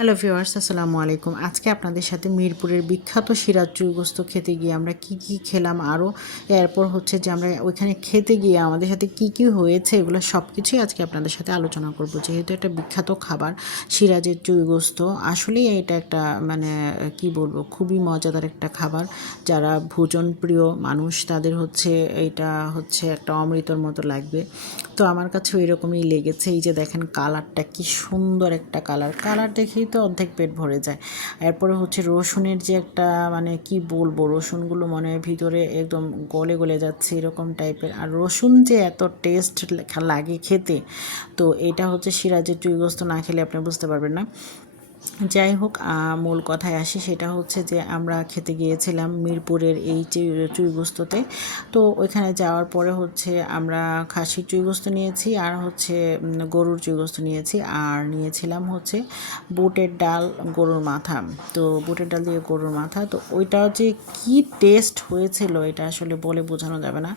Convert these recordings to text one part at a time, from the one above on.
Hello viewers, আসসালামু আলাইকুম। আজকে আপনাদের সাথে মিরপুরের বিখ্যাত সিরাজ চুই গোস্ত খেতে গিয়ে আমরা কি কি খেলাম, আরও এরপর হচ্ছে যে আমরা ওইখানে খেতে গিয়ে আমাদের সাথে কি কি হয়েছে, এগুলো সব কিছুই আজকে আপনাদের সাথে আলোচনা করব। যেহেতু একটা বিখ্যাত খাবার সিরাজের চুই গোস্ত, আসলেই এটা একটা মানে কি বলবো, খুবই মজাদার একটা খাবার। যারা ভোজন প্রিয় মানুষ তাদের হচ্ছে এটা হচ্ছে একটা অমৃতর মতো লাগবে। তো আমার কাছেও এরকমই লেগেছে। এই যে দেখেন কালারটা কি সুন্দর একটা কালার দেখেই তো অর্ধেক পেট ভরে যায়। এরপরে হচ্ছে রসুনের যে একটা মানে কি বলবো, রসুনগুলো মনে ভিতরে একদম গলে গলে যাচ্ছে এরকম টাইপের। আর রসুন যে এত টেস্ট লাগে খেতে, তো এটা হচ্ছে সিরাজের চুই গোস্ত না খেলে আপনি বুঝতে পারবেন না। যাই হোক, মূল কথায় আসি, সেটা হচ্ছে যে আমরা খেতে গিয়েছিলাম মিরপুরের এই চুইগোস্ততে। তো ওইখানে যাওয়ার পরে হচ্ছে আমরা খাসির চুইগোস্ত নিয়েছি, আর হচ্ছে গরুর চুইগোস্ত নিয়েছি, আর নিয়েছিলাম হচ্ছে বুটের ডাল গরুর মাথা। তো বুটের ডাল দিয়ে গরুর মাথা, তো ওইটাও যে কি টেস্ট হয়েছিল এটা আসলে বলে বোঝানো যাবে না।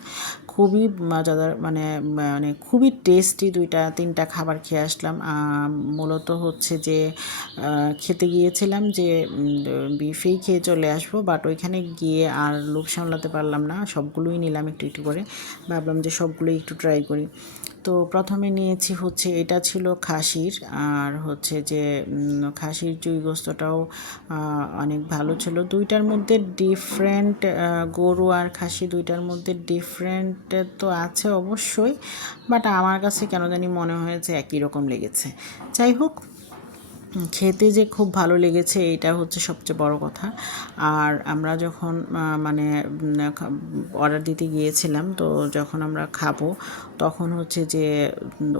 খুবই মজাদার, মানে মানে খুবই টেস্টি। দুইটা তিনটা খাবার খেয়ে আসলাম। মূলত হচ্ছে যে খেতে গিয়েছিলাম যে বিফেই খেয়ে চলে আসবো, বাট ওইখানে গিয়ে আর লোভ সামলাতে পারলাম না, সবগুলোই নিলাম একটু একটু করে। ভাবলাম যে সবগুলোই একটু ট্রাই করি। তো প্রথমে নিয়েছি হচ্ছে এটা ছিল খাসির, আর হচ্ছে যে খাসির চুই গোস্তটাও অনেক ভালো ছিল। দুইটার মধ্যে ডিফারেন্ট, গরু আর খাসি দুইটার মধ্যে ডিফারেন্ট তো আছে অবশ্যই, বাট আমার কাছে কেন জানি মনে হয়েছে একই রকম লেগেছে। যাই হোক, খেতে যে খুব ভালো লেগেছে এটা হচ্ছে সবচেয়ে বড় কথা। আর আমরা যখন মানে অর্ডার দিতে গিয়েছিলাম, তো যখন আমরা খাবো তখন হচ্ছে যে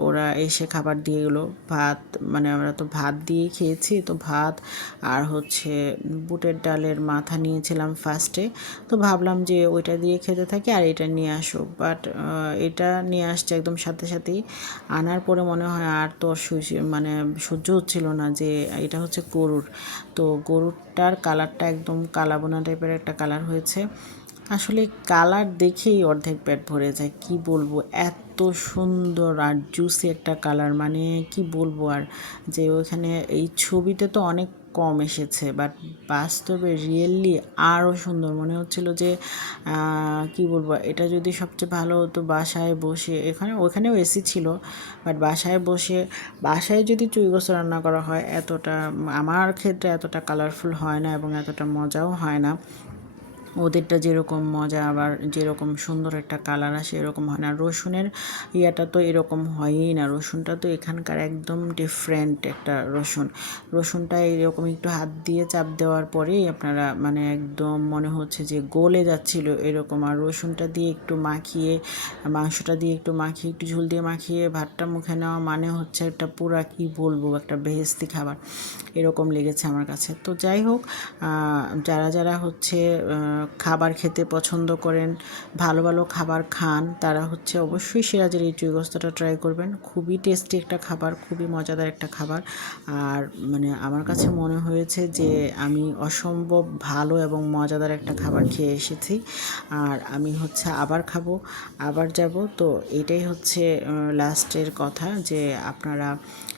ওরা এসে খাবার দিয়ে গেলো। ভাত, মানে আমরা তো ভাত দিয়ে খেয়েছি, তো ভাত আর হচ্ছে বুটের ডালের মাথা নিয়েছিলাম ফার্স্টে। তো ভাবলাম যে ওইটা দিয়ে খেতে থাকি আর এটা নিয়ে আসো, বাট এটা নিয়ে আসছে একদম সাথে সাথেই। আনার পরে মনে হয় আর তো মানে সহ্য হচ্ছিল না যে এটা হচ্ছে গরুর। তো গরুরটার কালারটা একদম কালাবোনা টাইপের একটা কালার হয়েছে। আসলে কালার দেখেই অর্ধেক পেট ভরে যায়, কি বলবো, এত সুন্দর আর জুসি একটা কালার, মানে কি বলবো আর। যে ওইখানে এই ছবিতে তো অনেক কম এসেছে, বাট বাস্তবে রিয়েলি আরও সুন্দর মনে হচ্ছিল। যে কি বলবো, এটা যদি সবচেয়ে ভালো হতো বাসায় বসে, ওখানেও এসি ছিল, বাট বাসায় যদি চুই গোস্ত রান্না করা হয় এতটা, আমার ক্ষেত্রে এতটা কালারফুল হয় না এবং এতটা মজাও হয় না। ওদেরটা যেরকম মজা, আবার যেরকম সুন্দর একটা কালার আসে এরকম হয় না। রসুনের ইয়াটা তো এরকম হয়ই না, রসুনটা তো এখানকার একদম ডিফারেন্ট একটা রসুনটা এরকম একটু হাত দিয়ে চাপ দেওয়ার পরেই আপনারা মানে একদম মনে হচ্ছে যে গলে যাচ্ছিল এরকম। আর রসুনটা দিয়ে একটু মাখিয়ে, মাংসটা দিয়ে একটু মাখিয়ে, একটু ঝোল দিয়ে মাখিয়ে ভাতটা মুখে নেওয়া মানে হচ্ছে একটা পুরা কি বলবো একটা বেহেশতি খাবার এরকম লেগেছে আমার কাছে। তো যাই হোক, যারা যারা হচ্ছে খাবার খেতে পছন্দ করেন, ভালো ভালো খাবার খান, তারা হচ্ছে অবশ্যই সিরাজের এই চুই গোস্তটা ট্রাই করবেন। খুবই টেস্টি একটা খাবার, খুবই মজাদার একটা খাবার। আর মানে আমার কাছে মনে হয়েছে যে আমি অসম্ভব ভালো এবং মজাদার একটা খাবার খেয়ে এসেছি। আর আমি হচ্ছে আবার খাবো, আবার যাব। তো এটাই হচ্ছে লাস্টের কথা, যে আপনারা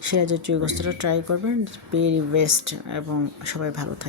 সিরাজের চুই গোস্তটা ট্রাই করবেন। ভেরি বেস্ট, এবং সবাই ভালো থাকবেন।